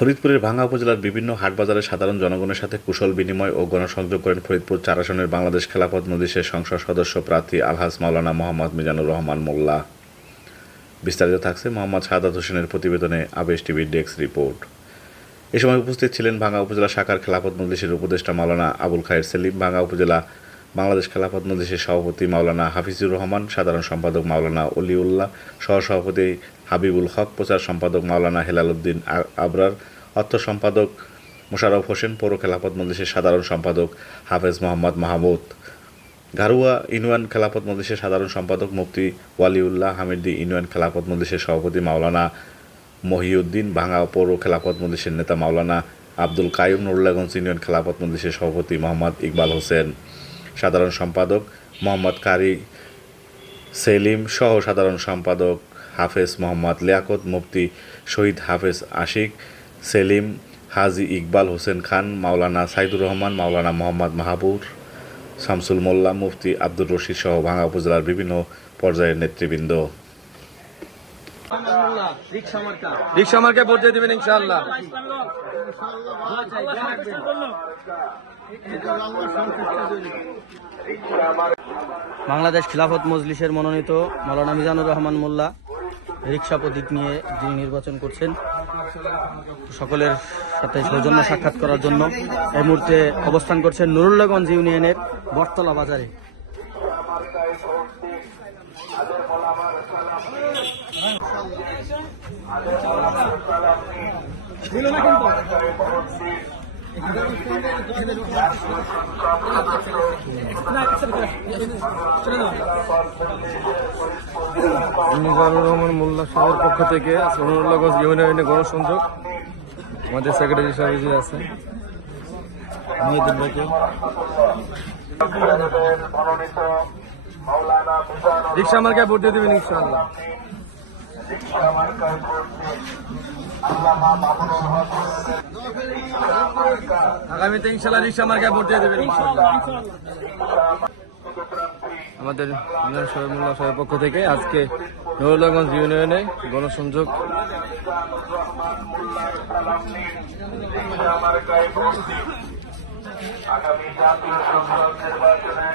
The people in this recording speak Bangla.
ফরিদপুরের ভাঙ্গা উপজেলার বিভিন্ন হাটবাজারে সাধারণ জনগণের সাথে কুশল বিনিময় ও গণসংযোগ করেন ফরিদপুর চার আসনের বাংলাদেশ খেলাপথ মজলিসের সংসদ সদস্য প্রার্থী আলহাজ মাওলানা মোহাম্মদ মিজানুর রহমান মোল্লা। বিস্তারিত থাকছে মোহাম্মদ সাদাত হোসেনের প্রতিবেদনে আবেশ টিভির ডেস্ক রিপোর্ট। এ সময় উপস্থিত ছিলেন ভাঙ্গা উপজেলা শাখার খেলাপথ মজলিসের উপদেষ্টা মাওলানা আবুল খায়ের সেলিম, ভাঙ্গা উপজেলা বাংলাদেশ খেলাপথ মজলিসের সভাপতি মাওলানা হাফিজুর রহমান, সাধারণ সম্পাদক মাওলানা অলিউল্লাহ, সহসভাপতি হাবিবুল হক, প্রচার সম্পাদক মাওলানা হেলাল উদ্দিন আবরার, অর্থ সম্পাদক মোশাররফ হোসেন, পৌর খেলাপথ মজলিসের সাধারণ সম্পাদক হাফেজ মোহাম্মদ মাহমুদ। গারুয়া ইউনিয়ন খেলাপথ মজলিসের সাধারণ সম্পাদক মুফতি ওয়ালিউল্লাহ হামিদি ইউনিয়ন খেলাপথ মজলিসের সভাপতি মাওলানা মহিউদ্দিন ভাঙা পৌর খেলাপথ মজলিসের নেতা মাওলানা আব্দুল কায়ুম নুরুল্লাগঞ্জ ইউনিয়ন খেলাপথ মজলিসের সভাপতি মোহাম্মদ ইকবাল হোসেন। সাধারণ সম্পাদক মোহাম্মদ কারি সেলিম সহ সাধারণ সম্পাদক হাফেজ মোহাম্মদ লিয়াকত মুফতি শহীদ হাফেজ আশিক সেলিম হাজি ইকবাল হোসেন খান মাওলানা সাইদুর রহমান মাওলানা মোহাম্মদ মাহাবুর শামসুল মোল্লা মুফতি আব্দুর রশিদ সহ ভাঙ্গা উপজেলার বিভিন্ন পর্যায়ের নেতৃবৃন্দ। রিক্সা মার্কে দেবেন ইনশাআল্লাহ। বাংলাদেশ খিলাফত মজলিসের মনোনীত মৌলানা মিজানুর রহমান মোল্লা রিক্সা প্রতীক নিয়ে যিনি নির্বাচন করছেন, সকলের সাথে সৌজন্য সাক্ষাৎ করার জন্য এই মুহূর্তে অবস্থান করছেন নুরুল্লাগঞ্জ ইউনিয়নের বটতলা বাজারে। মিজানুর রহমান মোল্লা সাহেবের পক্ষ থেকে সোনুল্লাগঞ্জ ইউনিয়নে গণসংযোগ। আমাদের সেক্রেটারি সাহেব যে আছে। রিক্সা মার্কে ভোট দিয়ে দেবেন ইনশাআল্লাহ। আগামীতে ইনশাল্লাহ রিক্সা মার্কে ভোট দিয়ে দেবেন আমাদের মোল্লা সাহেবের পক্ষ থেকে আজকে নৌলগঞ্জ ইউনিয়নে গণসংযোগ আগামী জাতীয় সংসদ নির্বাচনে